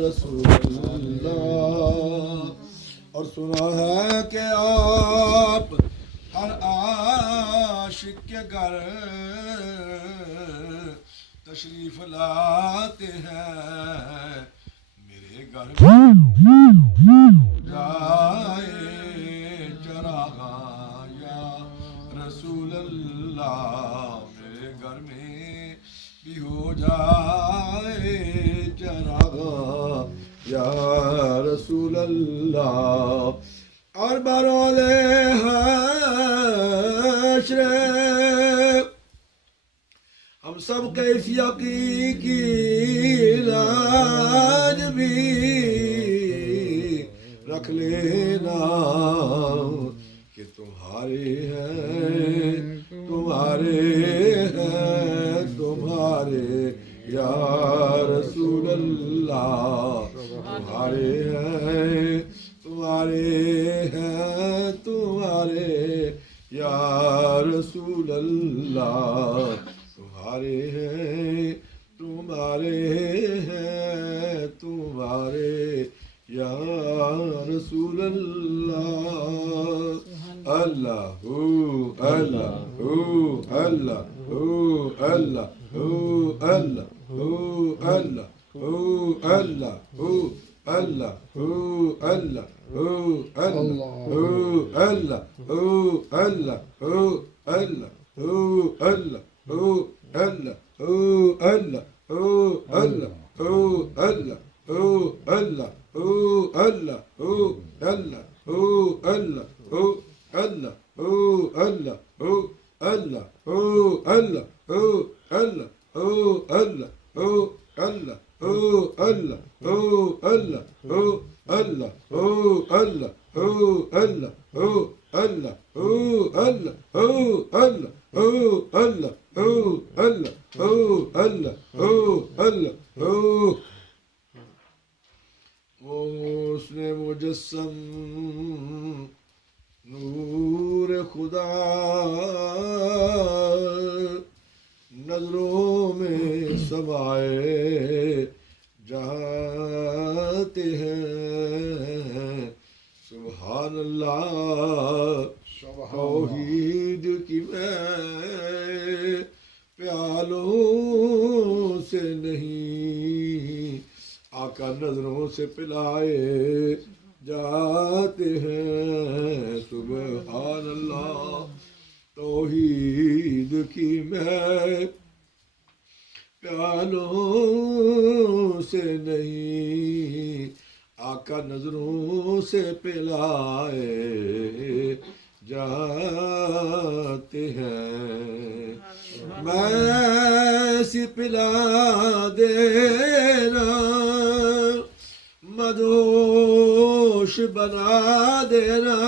رسول اللہ. اور سنا ہے کہ آپ ہر عاشق کے گھر تشریف لاتے ہیں. میرے گھر جائے چراغاں یا رسول اللہ. میرے گھر میں بھی ہو جائے چراغاں یا رسول اللہ. اور بروز حشر ہم سب کے اس یقین کی لاج بھی رکھ لینا کہ تمہارے ہیں تمہارے یا رسول اللہ. تمہارے ہیں یا رسول اللہ. تمہارے ہیں یا رسول اللہ. اللہ اللہ اللہ اللہ اللہ اللہ اللہ اللہ اللہ حسن مجسم نور خدا نظروں میں سمائے جاتے ہیں. سبحان اللہ. توحید کی میں پیالوں سے نہیں آقا نظروں سے پلائے جاتے ہیں. سبحان اللہ. توحید کی میں پیالوں سے نہیں آقا نظروں سے پلائے جاتے ہیں. میں سی پلا دینا مدہوش بنا دینا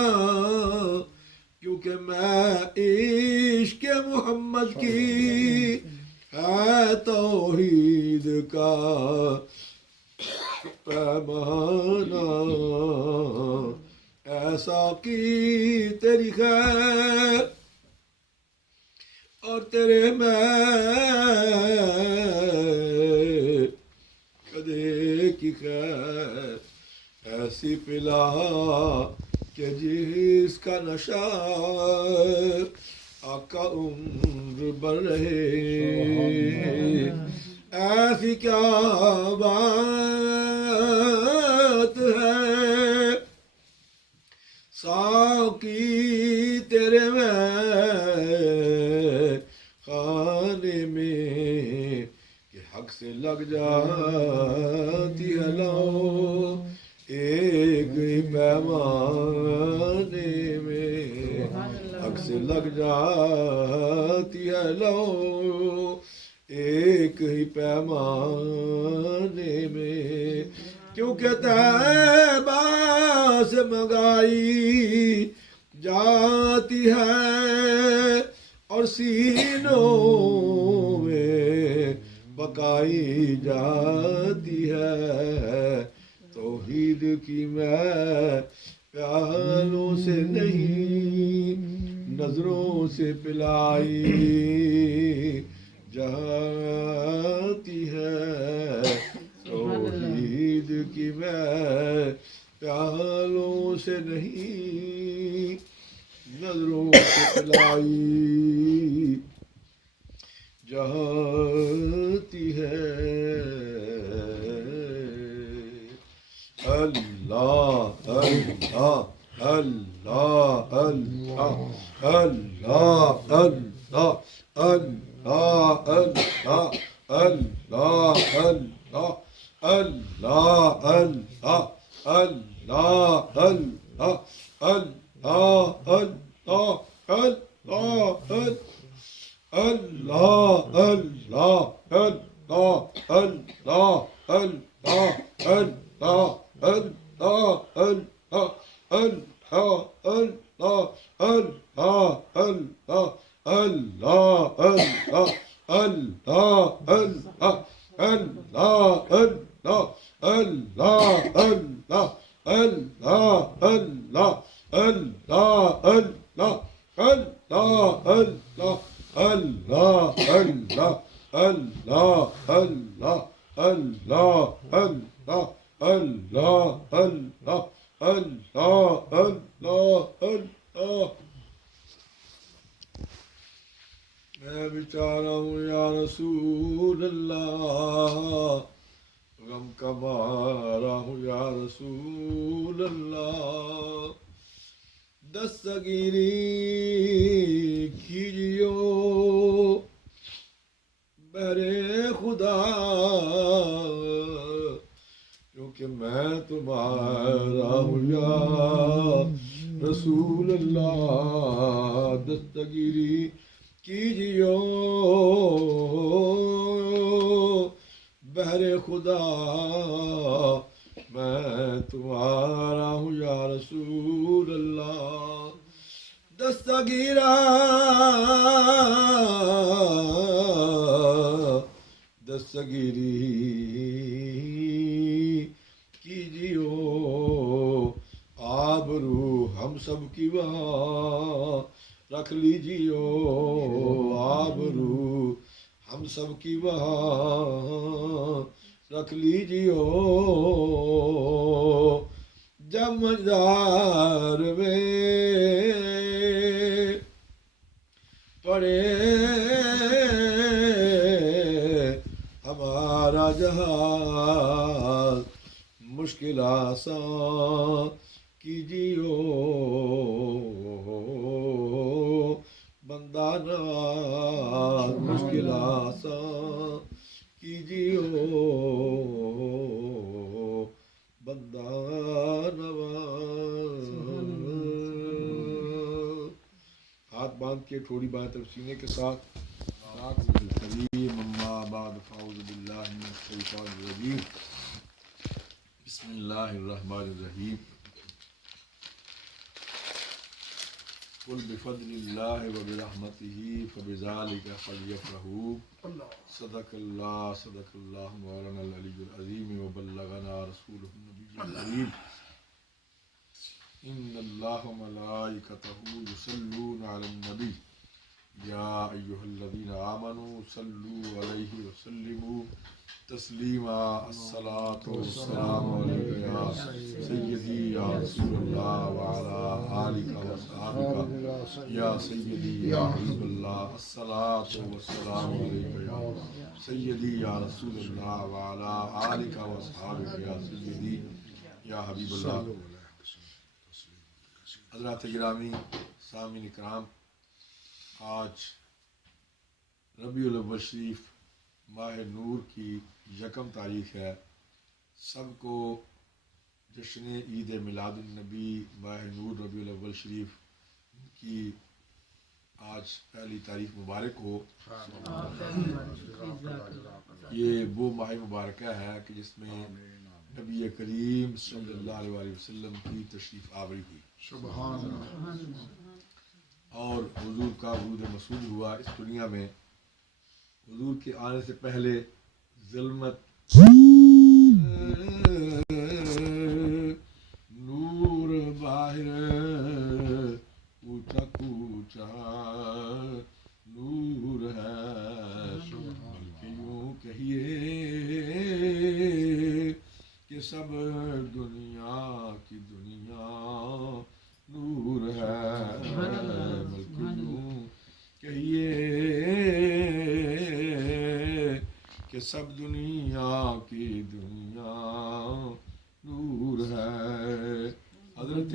کیونکہ میں عشق محمد کی ہے توحید کا پیمانہ. ایسا کی تیری خیر اور تیرے میں کدے کی خیر ایسی پلا کہ جس کا نشہ آقا عمر بر رہے. ایسی کیا بات ہے ساقی تیرے میں خانے میں کہ حق سے لگ جاتی ہے لو ایک ہی پیمانے میں. حق سے لگ جاتی ہے لو ایک ہی پیمانے میں. کیونکہ طیبہ سے منگائی جاتی ہے اور سینوں میں پکائی جاتی ہے. توحید کی میں پیالوں سے نہیں نظروں سے پلائی جاتی ہے. توحید میں پیالوں سے نہیں نظروں سے پلائی جاتی ہے اللہ اللہ اللہ اللہ اللہ اللہ اللہ اللہ اللہ اللہ اللہ اللہ اللہ اللہ اللہ اللہ اللہ میں بیچارہ ہوں یا رسول اللہ غم کا مارا ہوں یا رسول اللہ دستگیری کیجیو بہرے خدا کیونکہ میں تمہارا ہوں یا رسول اللہ دستگیری کیجیو بہر خدا میں تمہارا ہوں یا رسول اللہ دستگیرہ دستگیری کیجیو آبرو ہم سب کی وہاں رکھ لیجیو آبرو ہم سب کی وہاں رکھ لیجیو جب مجدار میں پڑے ہمارا جہاز مشکل آسان کیجیو بندہ نواز مشکل آسان کیجیو بندہ نواز ہاتھ باندھ کے تھوڑی بات سینے کے ساتھ اما بعد فاعوذ باللہ من الشیطان الرجیم بسم اللہ الرحمن الرحیم قل بفضل اللہ وبرحمتہ فبذلک فلیفرحوا صدق اللہ مولانا العلی العظیم وبلغنا رسولہ النبی الکریم ان اللہ وملائکتہ یصلون علی النبی یا ایہا الذین آمنوا صلوا علیہ وسلموا تسلیما الصلاۃ والسلام علیک یا سیدی یا رسول اللہ وعلی آلک وصحبک یا سیدی یا حبیب اللہ الصلاۃ والسلام علیک یا سیدی یا رسول اللہ وعلی آلک وصحبک یا سیدی یا حبیب اللہ حضرات گرامی سامعین اکرام آج ربیع الاول شریف ماہ نور کی یکم تاریخ ہے سب کو جشن عید میلاد النبی ماہ نور ربیع الاول شریف کی آج پہلی تاریخ مبارک ہو یہ وہ ماہ مبارکہ ہے کہ جس میں نبی کریم صلی اللہ علیہ وسلم کی تشریف آوری ہوئی سبحان اللہ اور حضور کا ورود مسعود ہوا اس دنیا میں حضور کے آنے سے پہلے ظلمت نور باہر اونچا کوچا نور ہے بلکہ یوں کہیے کہ سب دنیا کی دنیا نور ہے، بلکہ یوں کہیے کہ سب دنیا کی دنیا نور ہے۔ حضرت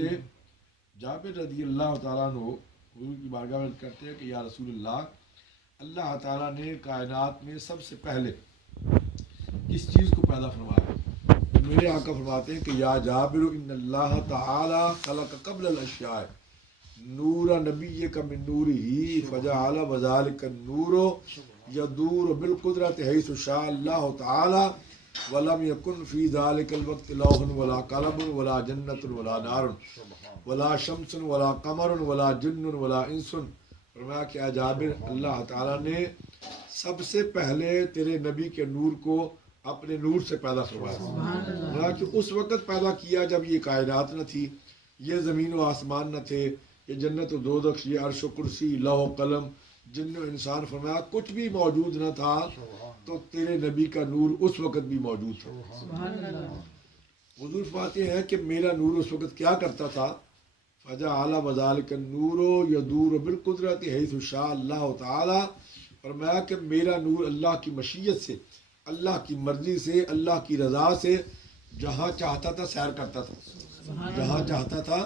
جابر رضی اللہ تعالیٰ عنہ حضور کی بارگاہ میں کرتے ہیں کہ یا رسول اللہ، اللہ تعالیٰ نے کائنات میں سب سے پہلے کس چیز کو پیدا فرمایا؟ میرے آقا فرماتے ہیں کہ یا جابر ان اللہ تعالیٰ خلق قبل الاشیاء نور نبیک من نورہ فجعل وذلک النور یدور بالقدرت حیث شاء اللہ تعالیٰ ولم یکن فی ذلک الوقت لوح ولا قلم ولا جنت ولا نار ولا شمس ولا قمر ولا جن ولا انس۔ فرمایا کہ جابر اللہ تعالیٰ نے سب سے پہلے تیرے نبی کے نور کو اپنے نور سے پیدا فرمایا، کہ اس وقت پیدا کیا جب یہ کائنات نہ تھی، یہ زمین و آسمان نہ تھے، یہ جنت و دوزخ، یہ عرش و کرسی، لوح و قلم، جن و انسان، فرمایا کچھ بھی موجود نہ تھا تو تیرے نبی کا نور اس وقت بھی موجود تھا۔ حضور فرماتے ہیں کہ میرا نور اس وقت کیا کرتا تھا؟ فجعل وذلک النور یدور بالقدرت حیث شاء اللہ تعالیٰ، فرمایا کہ میرا نور اللہ کی مشیت سے، اللہ کی مرضی سے، اللہ کی رضا سے جہاں چاہتا تھا سیر کرتا تھا، جہاں چاہتا تھا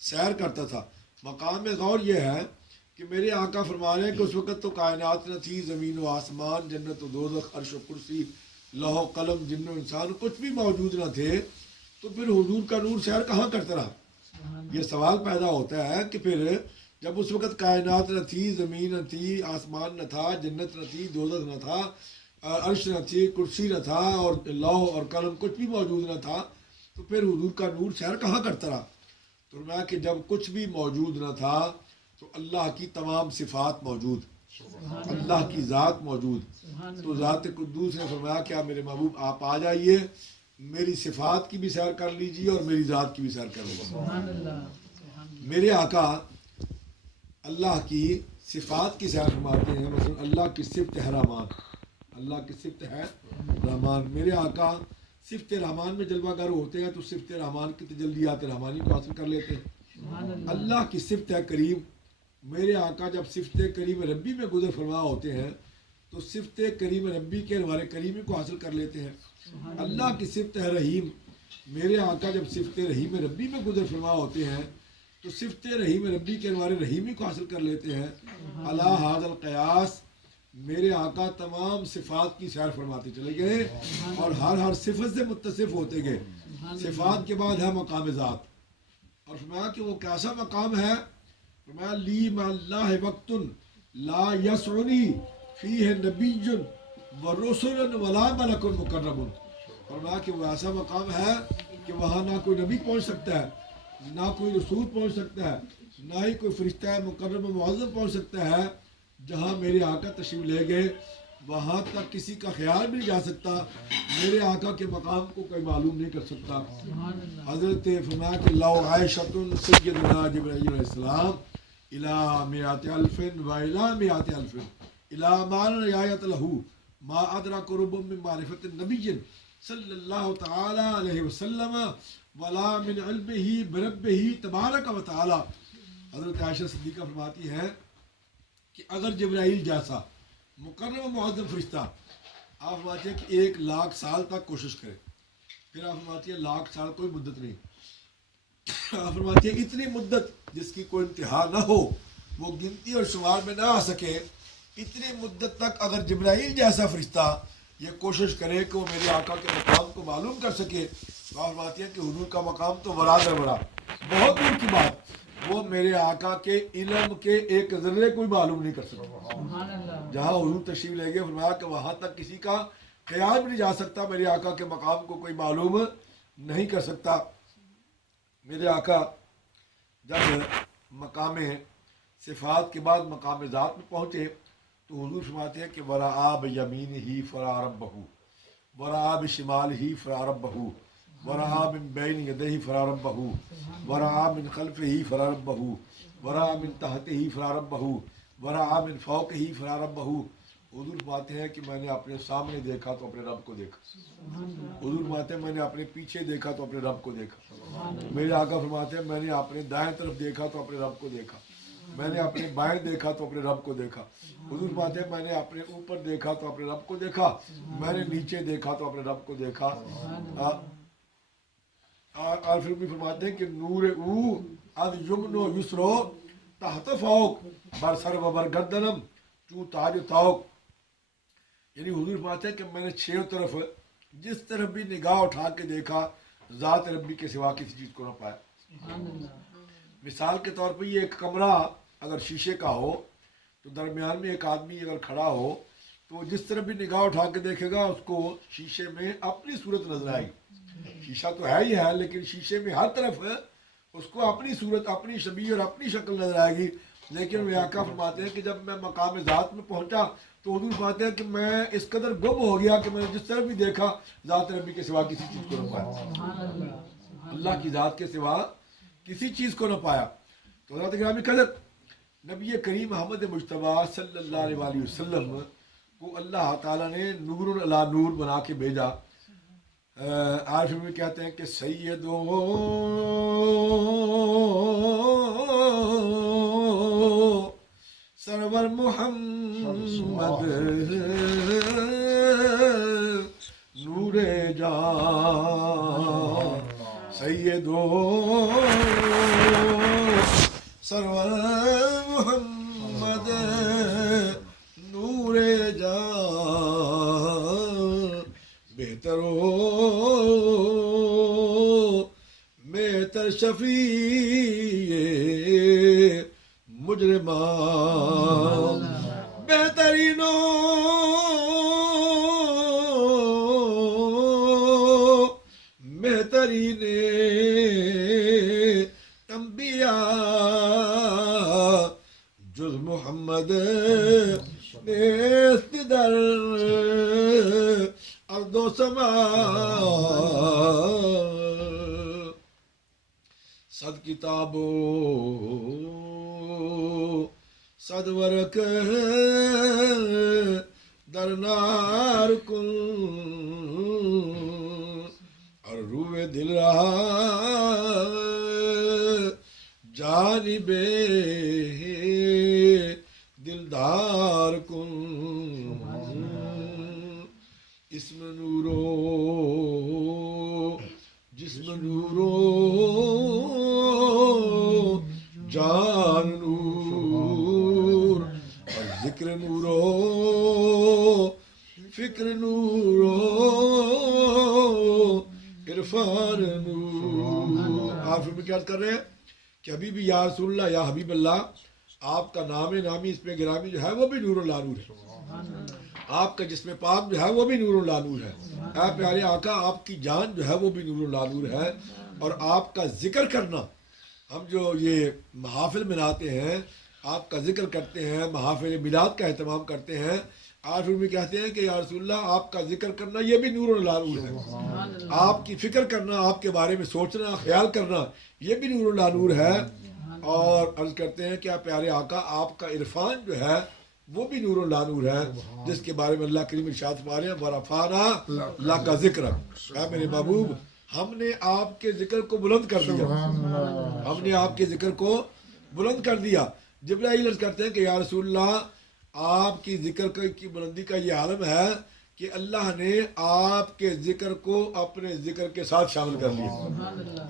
سیر کرتا تھا۔ مقام غور یہ ہے کہ میرے آقا فرما رہے ہیں کہ اس وقت تو کائنات نہ تھی، زمین و آسمان، جنت و دوزخ، عرش و کرسی، لوح و قلم، جن و انسان کچھ بھی موجود نہ تھے، تو پھر حضور کا نور سیر کہاں کرتا رہا؟ یہ سوال پیدا ہوتا ہے کہ پھر جب اس وقت کائنات نہ تھی، زمین نہ تھی، آسمان نہ تھا، جنت نہ تھی، دوزخ نہ تھا، عرش نہ تھی، کرسی نہ تھا، اور لوح اور قلم کچھ بھی موجود نہ تھا، تو پھر حضور کا نور سیر کہاں کرتا رہا؟ تو فرمایا کہ جب کچھ بھی موجود نہ تھا تو اللہ کی تمام صفات موجود، اللہ کی ذات موجود، تو ذات قدوس نے فرمایا کہ میرے محبوب آپ آ جائیے، میری صفات کی بھی سیر کر لیجیے اور میری ذات کی بھی سیر کر لیجیے۔ میرے آقا اللہ کی صفات کی سیر فرماتے ہیں، مثلا اللہ کی صفت ہے رحمان، اللہ کی صفت ہے رحمان۔ میرے آقا صفت رحمان میں جلوہ گر ہوتے ہیں تو صفت رحمان کی تجلیات رحمانی کو حاصل کر لیتے ہیں۔ اللہ کی صفت ہے کریم، میرے آقا جب صفت کریم ربی میں گزر فرما ہوتے ہیں تو صفت کریم ربی کے ہمارے کریمی کو حاصل کر لیتے ہیں۔ اللہ کی صفت ہے رحیم، میرے آقا جب صفت رحیم ربی میں گزر فرما ہوتے ہیں تو صفت رحیم ربی کے ہمارے رحیمی کو حاصل کر لیتے ہیں۔ اللہ حاضر القیاس، میرے آقا تمام صفات کی سیر فرماتے چلے گئے اور ہر صفت سے متصف ہوتے گئے۔ صفات کے بعد ہے مقام ذات، اور فرمایا کہ وہ کیسا مقام ہے؟ فرمایا لی ما اللہ وقت لا یسعنی فیہ نبی ورسل ولا ملک مقرب، فرمایا کہ وہ ایسا مقام ہے کہ وہاں نہ کوئی نبی پہنچ سکتا ہے، نہ کوئی رسول پہنچ سکتا ہے، نہ ہی کوئی فرشتہ مقرب معظم پہنچ سکتا ہے۔ جہاں میرے آقا تشریف لے گئے وہاں تک کسی کا خیال بھی نہیں جا سکتا، میرے آقا کے مقام کو کوئی معلوم نہیں کر سکتا۔ حضرت فرمایا کہ لو عائشۃ سیدنا جبرائیل علیہ السلام الی مئات الف و الی مئات الف الی ما رعایت لہ ما ادرک رب من معرفت النبی صلی اللہ تعالی علیہ وسلم ولا من علمہ بربہ تبارک و تعالی۔ حضرت عائشہ صدیقہ فرماتی ہے کہ اگر جبرائیل جیسا مقرب و معظم فرشتہ، آپ فرماتے ہیں کہ 1,00,000 سال تک کوشش کرے، پھر آپ فرماتی ہے 1,00,000 سال کوئی مدت نہیں، آپ فرماتی ہے اتنی مدت جس کی کوئی انتہا نہ ہو، وہ گنتی اور شمار میں نہ آ سکے، اتنی مدت تک اگر جبرائیل جیسا فرشتہ یہ کوشش کرے کہ وہ میرے آقا کے مقام کو معلوم کر سکے، تو آپ فرماتی ہے کہ حضور کا مقام تو ورا ہے ورا، بہت دور کی بات، وہ میرے آقا کے علم کے ایک ذرے کوئی معلوم نہیں کر سکتا۔ جہاں حضور تشریف لے گئے فرمایا کہ وہاں تک کسی کا خیال بھی نہیں جا سکتا، میرے آقا کے مقام کو کوئی معلوم نہیں کر سکتا۔ میرے آقا جب مقام صفات کے بعد مقام ذات میں پہنچے تو حضور فرماتے ہیں کہ ورعا بیمینہ فرا ربہ ورعا بشمالہ فرا ربہ ورعا من بین یدیہ فرا ربہ ورعا من خلفہ فرا ربہ ورعا من تحتہ فرا ربہ ورعا من فوقہ فرا ربہ حضور فرماتے ہیں کہ میں نے اپنے سامنے دیکھا تو اپنے رب کو دیکھا. حضور فرماتے ہیں میں نے اپنے پیچھے دیکھا تو اپنے رب کو دیکھا. میرے آقا فرماتے ہیں میں نے اپنے دائیں طرف دیکھا تو اپنے رب کو دیکھا. میں نے اپنے بائیں دیکھا تو اپنے رب کو دیکھا. حضور فرماتے ہیں میں نے اپنے اوپر دیکھا تو اپنے رب کو دیکھا. میں نے نیچے دیکھا تو اپنے رب کو دیکھا. اور پھر بھی فرماتے ہیں کہ نور او از یمن و یسرو تحت فوق بر سر و بر گردنم تو تاج توق. یعنی حضور فرماتے ہیں کہ میں نے چھوں طرف جس طرف بھی نگاہ اٹھا کے دیکھا ذات ربی کے سوا کسی چیز کو نہ پایا. مثال کے طور پر یہ ایک کمرہ اگر شیشے کا ہو تو درمیان میں ایک آدمی اگر کھڑا ہو تو جس طرف بھی نگاہ اٹھا کے دیکھے گا اس کو شیشے میں اپنی صورت نظر آئے گی. شیشہ تو ہے ہی ہے لیکن شیشے میں ہر طرف اس کو اپنی صورت اپنی شبیہ اور اپنی شکل نظر آئے گی. لیکن وہ آقا فرماتے ہیں کہ جب میں مقام ذات میں پہنچا تو حضور فرماتے ہیں کہ میں اس قدر گم ہو گیا کہ میں نے جس طرف بھی دیکھا ذات ربی کے سوا کسی چیز کو نہ پایا. اللہ کی ذات کے سوا کسی چیز کو نہ پایا. تو حضرت گرامی قدر نبی کریم محمد مجتبیٰ صلی اللہ علیہ وآلہ وسلم کو اللہ تعالیٰ نے نور علی نور بنا کے بھیجا. عارف میں کہتے ہیں کہ سیدو سرور محمد نور جان سیدو سرور محمد نور جان بہتر شفیع مجرمان بہترین بہترین انبیاء جز محمد نیست در ارض و سما صد کتاب صد ورق در نار کن اور روئے دل رہا جانب دلدار کن اسم نورو جسم نورو جان نور اور ذکر نورو فکر نورو عرفان نور. آپ میں کیا کر رہے ہیں کہ ابھی بھی یا رسول اللہ یا حبیب اللہ آپ کا نام نامی اس میں گرامی جو ہے وہ بھی نور و لانور ہے. آپ کا جسم پاک جو ہے وہ بھی نور و لانور ہے. اے پیارے آقا آپ کی جان جو ہے وہ بھی نور و لانور ہے. اور آپ کا ذکر کرنا ہم جو یہ محافل مناتے ہیں آپ کا ذکر کرتے ہیں محافل میلاد کا اہتمام کرتے ہیں. آخر میں کہتے ہیں کہ یا رسول اللہ آپ کا ذکر کرنا یہ بھی نور و لانور ہے. آپ کی فکر کرنا آپ کے بارے میں سوچنا خیال کرنا یہ بھی نور و لانور ہے. اور عرض کرتے ہیں کہ آپ پیارے آقا آپ کا عرفان جو ہے وہ بھی نور و لانور ہے جس کے بارے میں اللہ کریم ارشاد فرما رہے ہیں وَرَفَعْنَا لَكَ ذِكْرَكَ. اے میرے محبوب ہم نے آپ کے ذکر کو بلند کر دیا. ہم نے آپ کے ذکر کو بلند کر دیا. جبرائیل عرض کرتے ہیں کہ یا رسول اللہ آپ کی ذکر کی بلندی کا یہ عالم ہے کہ اللہ نے آپ کے ذکر کو اپنے ذکر کے ساتھ شامل کر لیا.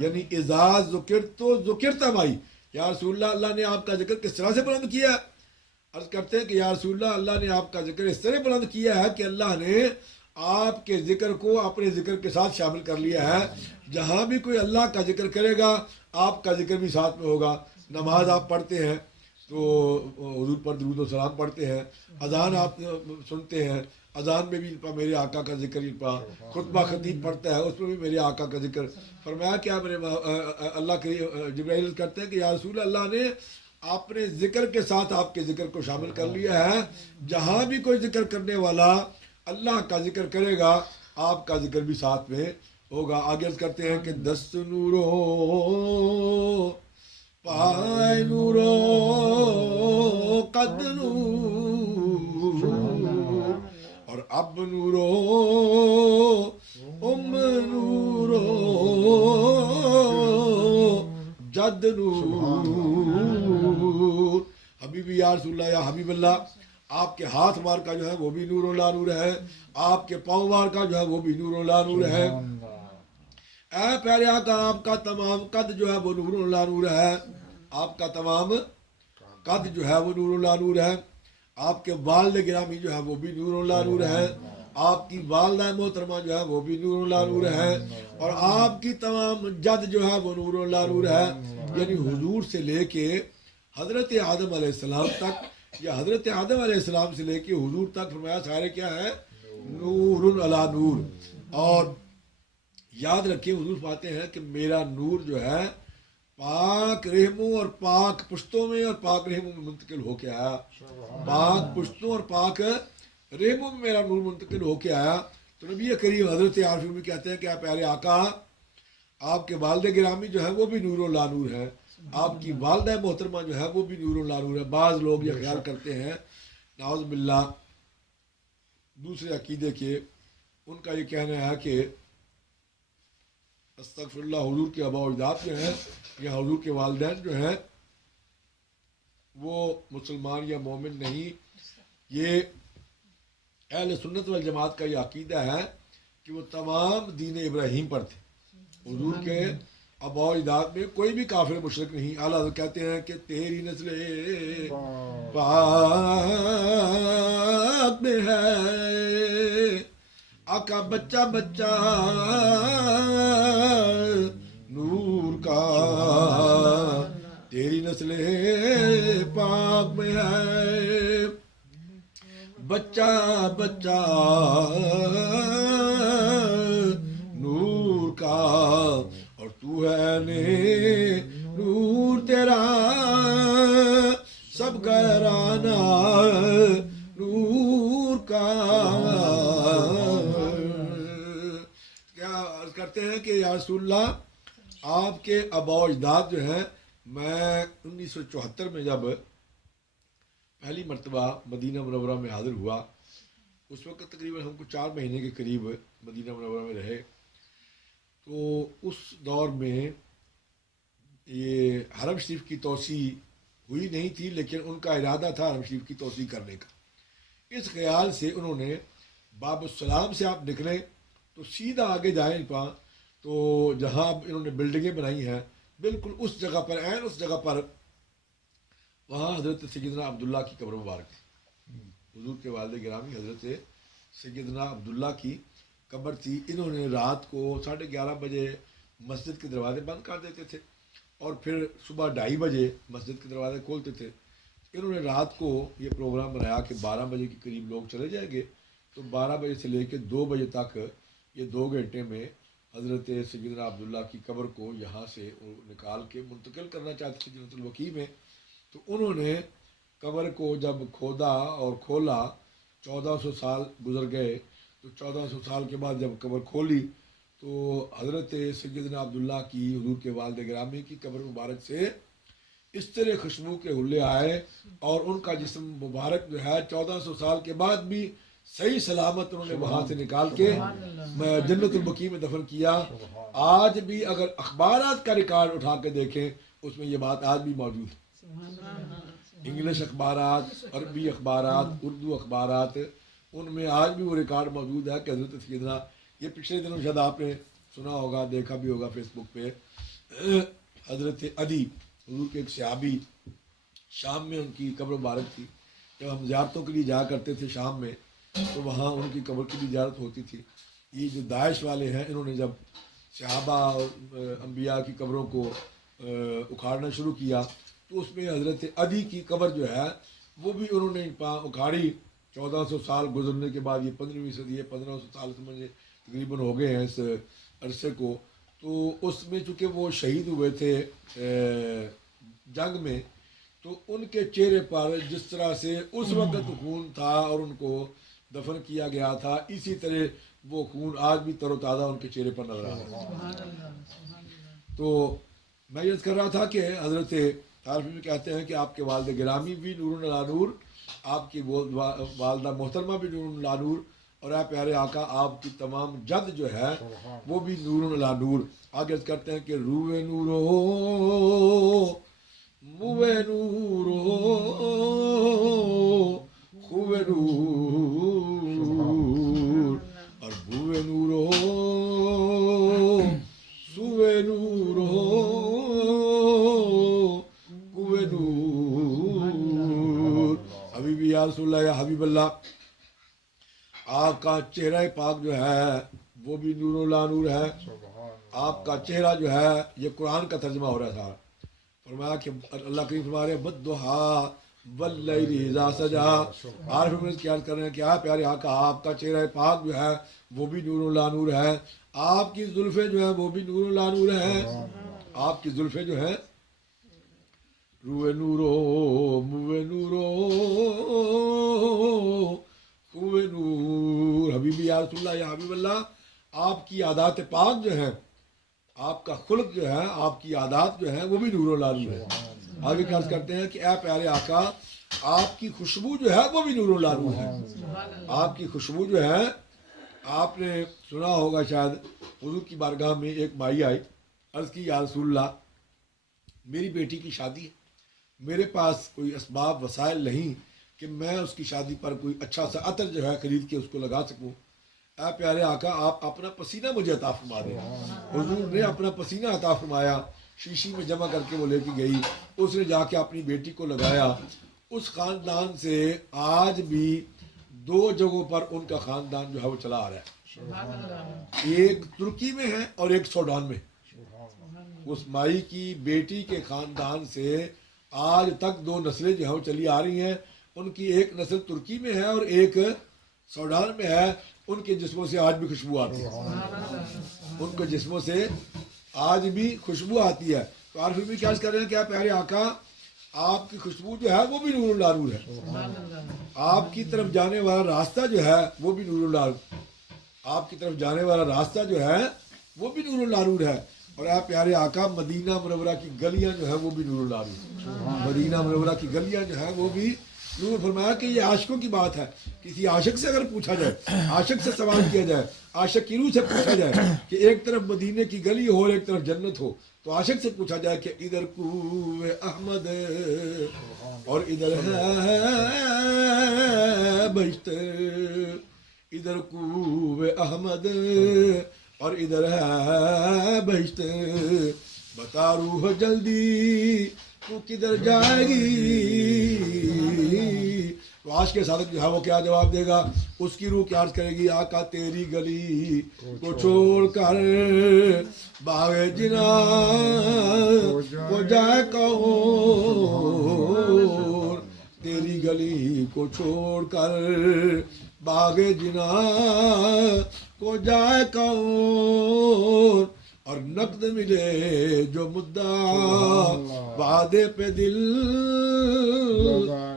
یعنی اذا ذکرت ذکرت معی. یا رسول اللہ اللہ نے آپ کا ذکر کس طرح سے بلند کیا. عرض کرتے ہیں کہ یا رسول اللہ اللہ نے آپ کا ذکر اس طرح بلند کیا ہے کہ اللہ نے آپ کے ذکر کو اپنے ذکر کے ساتھ شامل کر لیا ہے. جہاں بھی کوئی اللہ کا ذکر کرے گا آپ کا ذکر بھی ساتھ میں ہوگا. نماز آپ پڑھتے ہیں تو حضور پر درود و سلام پڑھتے ہیں. اذان آپ سنتے ہیں اذان میں بھی میرے آقا کا ذکر خطبہ خطیب پڑھتا ہے اس میں بھی میرے آقا کا ذکر. فرمایا کیا میرے اللہ کے جبرائیل کرتے ہیں کہ یا رسول اللہ نے اپنے ذکر کے ساتھ آپ کے ذکر کو شامل کر لیا ہے. جہاں بھی کوئی ذکر کرنے والا اللہ کا ذکر کرے گا آپ کا ذکر بھی ساتھ میں ہوگا. آگے عرض کرتے ہیں کہ دست نورو پائے نورو قد نور اب نورو ام نورو جد نور حبیبی یا رسول اللہ یا حبیب اللہ آپ کے ہاتھ مبارکہ جو ہے وہ بھی نور و لا نور ہے، آپ کے پاؤں مبارکہ جو ہے وہ بھی نور و لا نور ہے۔ اے پیارے آقا آپ کا تمام قد جو ہے وہ نور و لا نور ہے، آپ کا تمام قد جو ہے وہ نور و لا نور ہے، آپ کے والد گرامی جو ہے وہ بھی نور و لا نور ہے، آپ کی والدہ محترمہ جو ہے وہ بھی نور و لا نور ہے، اور آپ کی تمام جد جو ہے وہ نور و لا نور ہے۔ یعنی حضور سے لے کے حضرت آدم علیہ السلام تک، یا حضرت آدم علیہ السلام سے لے کے حضور تک فرمایا سارے کیا ہے؟ نور علی نور۔ اور یاد رکھیں حضور فرماتے ہیں کہ میرا نور جو ہے پاک رحموں اور پاک پشتوں میں اور پاک رحموں میں منتقل ہو کے آیا، پاک پشتوں اور پاک رحموں میں میرا نور منتقل ہو کے آیا۔ تو نبی کریم حضرت عارفی میں کہتے ہیں کہ آپ پیارے آقا آپ کے والد گرامی جو ہے وہ بھی نور و لا نور ہے، آپ کی والدہ محترمہ جو ہے وہ بھی نور و لا نور ہے۔ بعض لوگ یہ خیال کرتے ہیں نعوذ باللہ دوسرے عقیدے کے، ان کا یہ کہنا ہے کہ استغفر اللہ حضور کے آباء و اجداد جو ہیں یا حضور کے والدین جو ہیں وہ مسلمان یا مومن نہیں۔ یہ اہل سنت والجماعت کا یہ عقیدہ ہے کہ وہ تمام دین ابراہیم پر تھے، حضور کے آباء و اجداد میں کوئی بھی کافر مشرک نہیں۔ اعلیٰ حضرت کہتے ہیں کہ تیری نسل پاک میں ہے آقا بچہ بچہ نور کا، تیری نسل پاک میں ہے بچہ بچہ نور کا، اور تو ہے نور تیرا سب گھرانہ نور کا۔ کیا عرض کرتے ہیں کہ یا رسول اللہ آپ کے آباء و اجداد جو ہیں، میں 1974 میں جب پہلی مرتبہ مدینہ منورہ میں حاضر ہوا، اس وقت تقریباً ہم کو 4 مہینے کے قریب مدینہ منورہ میں رہے، تو اس دور میں یہ حرم شریف کی توسیع ہوئی نہیں تھی، لیکن ان کا ارادہ تھا حرم شریف کی توسیع کرنے کا۔ اس خیال سے انہوں نے باب السلام سے آپ نکلیں تو سیدھا آگے جائیں تو جہاں انہوں نے بلڈنگیں بنائی ہیں بالکل اس جگہ پر، عین اس جگہ پر، وہاں حضرت سیدنا عبداللہ کی قبر مبارک تھی۔ حضور کے والد گرامی حضرت سیدنا عبداللہ کی قبر تھی۔ انہوں نے رات کو 11:30 بجے مسجد کے دروازے بند کر دیتے تھے اور پھر صبح 2:30 بجے مسجد کے دروازے کھولتے تھے۔ انہوں نے رات کو یہ پروگرام بنایا کہ 12 بجے کے قریب لوگ چلے جائیں گے، تو 12 بجے سے لے کے 2 بجے تک یہ 2 گھنٹے میں حضرت سیدنا عبداللہ کی قبر کو یہاں سے نکال کے منتقل کرنا چاہتے تھے جنت البقیع میں۔ تو انہوں نے قبر کو جب کھودا اور کھولا، 1400 سال گزر گئے، تو 1400 سال کے بعد جب قبر کھولی تو حضرت سیدنا عبداللہ کی حضور کے والد گرامی کی قبر مبارک سے اس طرح خوشبو کے حلے آئے، اور ان کا جسم مبارک جو ہے 1400 سال کے بعد بھی صحیح سلامت انہوں نے وہاں سے نکال کے جنت البقیع میں دفن کیا۔ آج بھی اگر اخبارات کا ریکارڈ اٹھا کے دیکھیں اس میں یہ بات آج بھی موجود ہے، انگلش اخبارات، عربی اخبارات، اردو اخبارات، ان میں آج بھی وہ ریکارڈ موجود ہے کہ حضرت سیدنا، یہ پچھلے دنوں شاید آپ نے سنا ہوگا، دیکھا بھی ہوگا فیس بک پہ، حضرت عدی حضور کے ایک صحابی، شام میں ان کی قبر مبارک تھی۔ جب ہم زیارتوں کے لیے جایا کرتے تھے شام میں تو وہاں ان کی قبر کی بھی زیارت ہوتی تھی۔ یہ جو داعش والے ہیں انہوں نے جب صحابہ اور انبیاء کی قبروں کو اکھاڑنا شروع کیا تو اس میں حضرت عدی کی قبر جو ہے وہ بھی انہوں نے اکھاڑی۔ 1400 سال گزرنے کے بعد، یہ 15ویں صدی ہے، 1500 سال سمجھے تقریباً ہو گئے ہیں اس عرصے کو، تو اس میں چونکہ وہ شہید ہوئے تھے جنگ میں، تو ان کے چہرے پر جس طرح سے اس وقت خون تھا اور ان کو دفن کیا گیا تھا، اسی طرح وہ خون آج بھی تر و تازہ ان کے چہرے پر نظر آ رہا ہے۔ تو میں یہ کر رہا تھا کہ حضرت عارفی میں کہتے ہیں کہ آپ کے والد گرامی بھی نور علی نور، آپ کی والدہ محترمہ بھی نور علی نور، اور اے پیارے آقا آپ کی تمام جد جو ہے وہ بھی نور علی نور. آگے عرض کرتے ہیں کہ روئے نورو موے نورو خوے نور اور بوے نورو سوے نورو کوے نور. حبیبی یا رسول اللہ یا حبیب اللہ، آپ کا چہرہ پاک جو ہے وہ بھی نور لا نور ہے. آپ کا چہرہ جو ہے یہ قرآن کا ترجمہ ہو رہا تھا. فرمایا کہ اللہ کریم فرما رہے ہیں بدھا واللیل اذا سجا. عارف میں کیا کر رہے ہیں کہ آپ پیارے آقا آپ کا چہرہ پاک جو ہے وہ بھی نور لا نور ہے. آپ کی زلفیں جو ہیں وہ بھی نور لا نور ہے. آپ کی زلفیں جو ہیں روئے نورو موے نورو خوے نور. حبیبی یا رسول اللہ یا حبیب اللہ، آپ کی عادات پاک جو ہیں، آپ کا خلق جو ہے، آپ کی عادات جو ہیں وہ بھی نور و لا نور ہے. آگے کیا کرتے ہیں کہ اے پیارے آقا آپ کی خوشبو جو ہے وہ بھی نور و لا نور ہے. آپ کی خوشبو جو ہے، آپ نے سنا ہوگا شاید حضور کی بارگاہ میں ایک مائی آئی، عرض کی یا رسول اللہ میری بیٹی کی شادی ہے، میرے پاس کوئی اسباب وسائل نہیں کہ میں اس کی شادی پر کوئی اچھا سا عطر جو ہے خرید کے اس کو لگا سکوں. اے پیارے آقا آپ اپنا پسینہ مجھے عطا فرما دیں. حضور نے اپنا پسینہ عطا فرمایا، شیشی میں جمع کر کے وہ لے کے گئی، اس نے جا کے اپنی بیٹی کو لگایا. اس خاندان سے آج بھی 2 جگہوں پر ان کا خاندان جو ہے وہ چلا آ رہا ہے. ایک ترکی میں ہے اور ایک سوڈان میں. اس مائی کی بیٹی کے خاندان سے آج تک 2 نسلیں جو ہیں وہ چلی آ رہی ہیں. ان کی ایک نسل ترکی میں ہے اور ایک سوڈان میں ہے. ان کے جسموں سے آج بھی خوشبو آتی ہے. ان کے جسموں سے آج بھی خوشبو آتی ہے. تو عارف بھی کیا کر رہے ہیں کہ پیارے آقا آپ کی خوشبو جو ہے وہ بھی نور لا نور ہے. آپ کی طرف جانے والا راستہ جو ہے وہ بھی نور لا، آپ کی طرف جانے والا راستہ جو ہے وہ بھی نور لا نور ہے. اور آپ پیارے آقا مدینہ منورہ کی گلیاں جو ہیں وہ بھی نور لا نور. مدینہ منورہ کی گلیاں جو ہیں وہ بھی نور. فرمایا کہ یہ عاشقوں کی بات ہے. کسی عاشق سے اگر پوچھا جائے، عاشق سے سوال کیا جائے، عاشق کی روح سے پوچھا جائے کہ ایک طرف مدینے کی گلی ہو اور ایک طرف جنت ہو، تو عاشق سے پوچھا جائے کہ ادھر کوئے احمد اور ادھر ہے بہشت، ادھر کوئے احمد اور ادھر ہے بہشت، بتا روح جلدی تو کدھر جائے گی. تو عاشق کے صادق جو ہے وہ کیا جواب دے گا؟ اس کی روح کیا عرض کرے گی؟ آقا تیری گلی کو چھوڑ کر باغ جنا کو جائے کون، تیری گلی کو چھوڑ کر باغ جنا کو جائے کون، اور نقد ملے جو مدعا وعدے پہ دل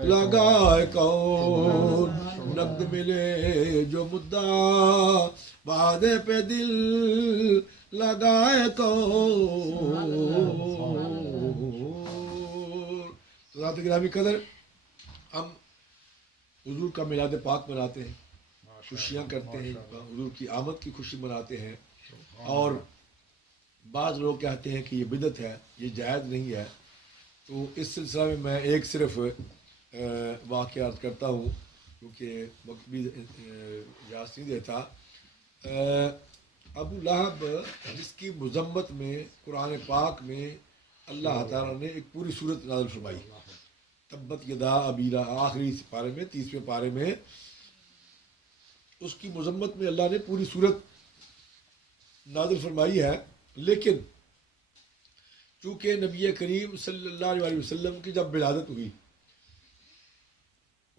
لگائے کون، نقد ملے جو مدعا وعدے پہ دل لگائے کون. حضرات گرامی قدر، ہم حضور کا میلاد پاک مناتے ہیں، خوشیاں کرتے ہیں، حضور کی آمد کی خوشی مناتے ہیں. اور بعض لوگ کہتے ہیں کہ یہ بدعت ہے، یہ جائز نہیں ہے. تو اس سلسلہ میں میں ایک صرف واقعہ عرض کرتا ہوں کیونکہ وقت بھی اجازت نہیں دیتا. ابو لہب جس کی مذمت میں قرآن پاک میں اللہ تعالیٰ نے ایک پوری صورت نازل فرمائی، تبت یدا ابی لہب، آخری پارے میں 30ویں پارے میں اس کی مذمت میں اللہ نے پوری صورت نازل فرمائی ہے. لیکن چونکہ نبی کریم صلی اللہ علیہ وسلم کی جب ولادت ہوئی،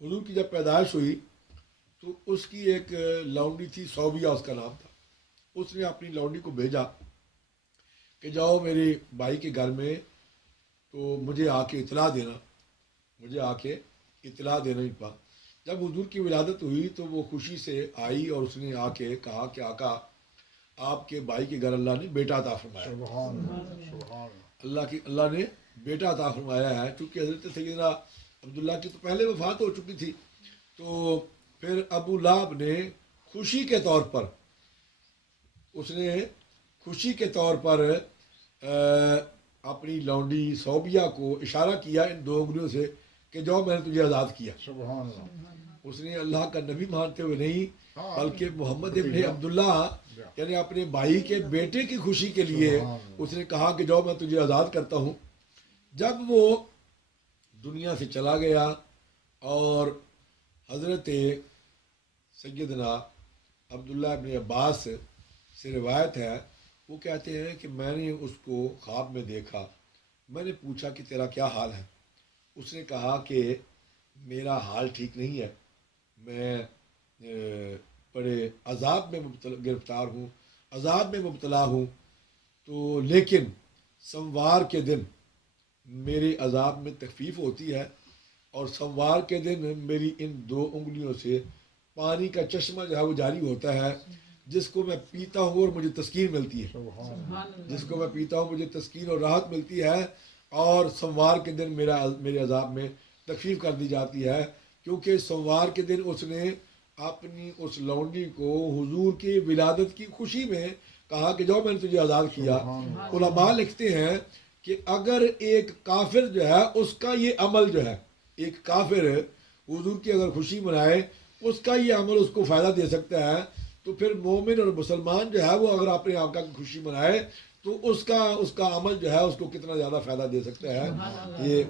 حضور کی جب پیدائش ہوئی، تو اس کی ایک لونڈی تھی، صوبیہ اس کا نام تھا. اس نے اپنی لونڈی کو بھیجا کہ جاؤ میرے بھائی کے گھر میں تو مجھے آ کے اطلاع دینا، مجھے آ کے اطلاع دینا ہی پا. جب حضور کی ولادت ہوئی تو وہ خوشی سے آئی اور اس نے آ کے کہا کہ آقا آپ کے بھائی کے گھر اللہ نے بیٹا عطا فرمایا. اللہ نے بیٹا عطا فرمایا ہے. چونکہ حضرت سیدنا عبداللہ کی تو پہلے وفات ہو چکی تھی، تو پھر ابو لہب نے خوشی کے طور پر اپنی لونڈی صوبیہ کو اشارہ کیا ان 2 انگلیوں سے کہ جو میں نے تجھے آزاد کیا. سبحان اللہ. اس نے اللہ کا نبی مانتے ہوئے نہیں بلکہ محمد ابن عبداللہ یعنی اپنے بھائی کے بیٹے کی خوشی کے لیے اس نے کہا کہ جو میں تجھے آزاد کرتا ہوں. جب وہ دنیا سے چلا گیا اور حضرت سیدنا عبداللہ ابن عباس سے روایت ہے، وہ کہتے ہیں کہ میں نے اس کو خواب میں دیکھا. میں نے پوچھا کہ تیرا کیا حال ہے؟ اس نے کہا کہ میرا حال ٹھیک نہیں ہے، میں بڑے عذاب میں گرفتار ہوں، عذاب میں مبتلا ہوں. تو لیکن سوموار کے دن میرے عذاب میں تخفیف ہوتی ہے اور سوموار کے دن میری ان 2 انگلیوں سے پانی کا چشمہ جو ہے وہ جاری ہوتا ہے، جس کو میں پیتا ہوں اور مجھے تسکین ملتی ہے. جس کو میں پیتا ہوں مجھے تسکین اور راحت ملتی ہے، اور سوموار کے دن میرے عذاب میں تخفیف کر دی جاتی ہے، کیونکہ سوموار کے دن اس نے اپنی اس لونڈی کو حضور کی ولادت کی خوشی میں کہا کہ جو میں نے تجھے آزاد کیا. علماء لکھتے ہیں کہ اگر ایک کافر جو ہے اس کا یہ عمل جو ہے، ایک کافر حضور کی اگر خوشی منائے، اس کا یہ عمل اس کو فائدہ دے سکتا ہے، تو پھر مومن اور مسلمان جو ہے وہ اگر اپنے آقا کی خوشی منائے تو اس کا عمل جو ہے اس کو کتنا زیادہ فائدہ دے سکتا ہے. یہ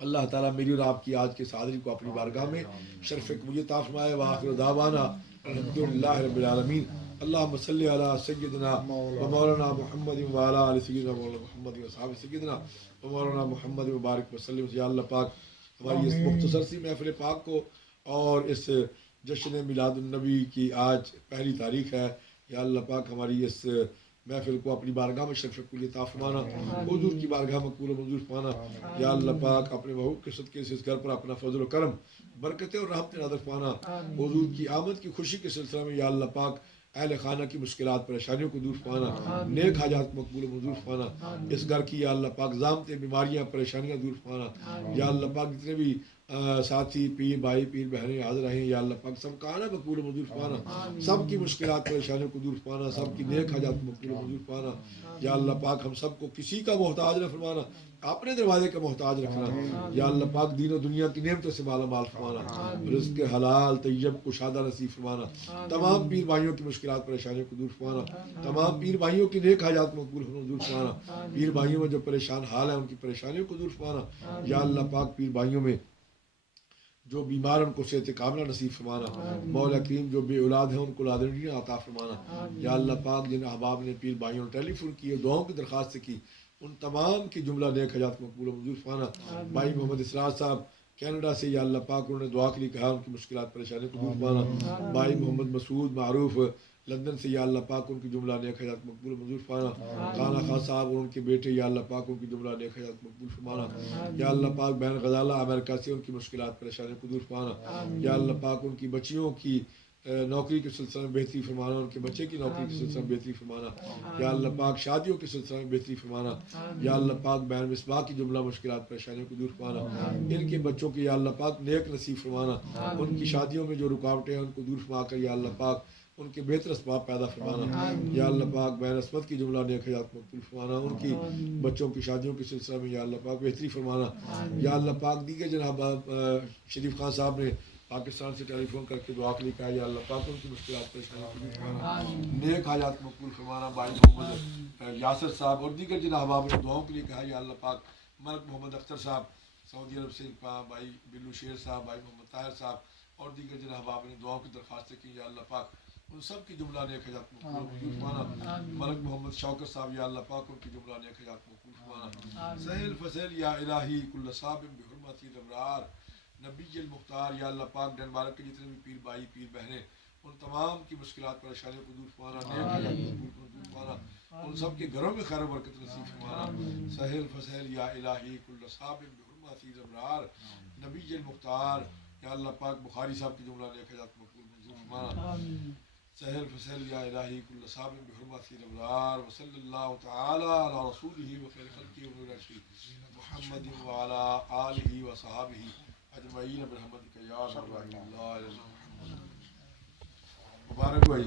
اللہ تعالیٰ میری اور آپ کی آج کے حاضری کو اپنی بارگاہ میں شرف قبولیت عطا فرمائے. وآخر دعوانا الحمدللہ رب العالمین. اللہم صلی علی سیدنا و مولانا محمد وعلی آل سیدنا مولانا محمد و صحابہ سیدنا و مولانا محمد مبارک وسلم. یا اللہ پاک ہماری اس مختصر سی محفل پاک کو اور اس جشن میلاد النبی کی آج پہلی تاریخ ہے، یا اللہ پاک ہماری اس محفل کو اپنی بارگاہ میں شرف قبولیت عطا فرمانا، حضور کی بارگاہ مقبول و منظور فرمانا. یا اللہ پاک اپنے محبوب کے صدقے سے اس گھر پر اپنا فضل و کرم، برکتیں اور رحمت نازل فرمانا. حضور کی آمد کی خوشی کے سلسلہ میں یا اللہ پاک اہل خانہ کی مشکلات پریشانیوں کو دور فرمانا، نیک حاجات مقبول و منظور فرمانا. اس گھر کی یا اللہ پاک ضامطیں، بیماریاں، پریشانیاں دور فرمانا. یا اللہ پاک جتنے بھی ساتھی، پیر بھائی، پیر بہنیں حاضر ہیں، یا اللہ پاک سب کا آنا مقبول و منظور فرمانا، سب کی مشکلات پریشانیوں کو دور فرمانا، سب کی نیک حاجات مقبول و منظور فرمانا. یا اللہ پاک ہم سب کو کسی کا محتاج نہ فرمانا، اپنے دروازے کا محتاج رکھنا. یا اللہ پاک دین و دنیا کی نعمتوں سے مالا مال فرمانا، رزق حلال طیب کشادہ نصیب فرمانا. تمام پیر بھائیوں کی مشکلات پریشانیوں کو دور فرمانا، تمام پیر بھائیوں کی نیک حاجات مقبول و منظور فرمانا. پیر بھائیوں میں جو پریشان حال ہیں ان کی پریشانیوں کو دور فرمانا. یا اللہ پاک پیر بھائیوں میں جو بیمار ہیں ان کو صحت کاملہ نصیب فرمانا. مولا کریم جو بے اولاد ہیں ان کو اولاد عطا فرمانا. یا اللہ پاک جن احباب نے پیر بھائیوں نے ٹیلی فون کی اور دعاؤں کی درخواست کی، ان تمام کی جملہ نیک حاجات مقبول و منظور فرمانا. بھائی محمد اسرار صاحب کینیڈا سے، یا اللہ پاک انہوں نے دعا کے لیے کہا، ان کی مشکلات پریشانی کو دور فرمانا. بھائی محمد مسعود معروف لندن سے، یا اللہ پاک ان کی جملہ نیک حاجات مقبول و منظور فرمانا. خانہ خان صاحب اور ان کے بیٹے، یا اللہ پاک ان کی جملہ نیک حاجات مقبول فرمانا. یا اللہ پاک بہن غزالہ امریکہ سے، ان کی مشکلات پریشانی کو دور فرمانا. یا اللہ پاک ان کی بچیوں کی نوکری کے سلسلے میں بہتری فرمانا، ان کے بچے کی نوکری کے سلسلے میں بہتری فرمانا. یا اللہ پاک شادیوں کے سلسلے میں بہتری فرمانا. یا اللہ پاک بہن مصباح کی جملہ مشکلات پریشانیوں کو دور فرمانا. ان کے بچوں کی یا اللہ پاک نیک نصیب فرمانا. ان کی شادیوں میں جو رکاوٹیں ہیں ان کو دور فرما کر یا اللہ پاک ان کے بہتر اسباب پیدا فرمانا. یا اللہ پاک بہن عصمت کی جملہ نیک حیات مقبول فرمانا. ان کی بچوں کی شادیوں کے سلسلہ میں یا اللہ پاک بہتری فرمانا. یا اللہ پاک دیگر جناب شریف خان صاحب نے پاکستان سے ٹیلی فون کر کے دعا کے لیے کہا، یا اللہ پاک ان کی مشکلات پریشانیوں کو دور فرمانا، نیک حاجات مقبول فرمانا. بھائی محمد یاسر صاحب اور دیگر جن احباب نے دعاؤں کے لیے کہا، یا اللہ پاک ملک محمد اختر صاحب سعودی عرب سے، بھائی بلو شیر صاحب، بھائی محمد طاہر صاحب اور دیگر جن احباب نے دعاؤں کی درخواستیں کی، یا اللہ پاک ان سب کی جملہ نیک حیات مقبول فرمانا. ملک محمد شوکت صاحب، یا اللہ پاک ان کی جملہ نیک حیات مقبول فرمانا. سہیل فصیل یا الہی کل صاحب بحرمت الابرار نبی المختار، یا اللہ پاک ڈنمارک کے جتنے بھی پیر بھائی پیر بہنیں ان تمام کی مشکلات پریشانیوں کو دور فرمانا، نیک حیات مقبول فرمانا. ان سب کے گھروں میں خیر و برکت نصیب فرمانا. سہیل فصیل یا الہی کل صاحب بحرمت الابرار نبی المختار، یا اللہ پاک بخاری صاحب کی جملہ نیک حیات مقبول منظور فرمانا. سہل فصل یا الہی کل صاحب بحرمت الابرار وصلی اللہ تعالی علی رسولہ وخیر خلقہ ونور عرشہ محمد وعلی آلہ وصحابہ اجمعین برحمتک یا ارحم الراحمین. مبارک بھائی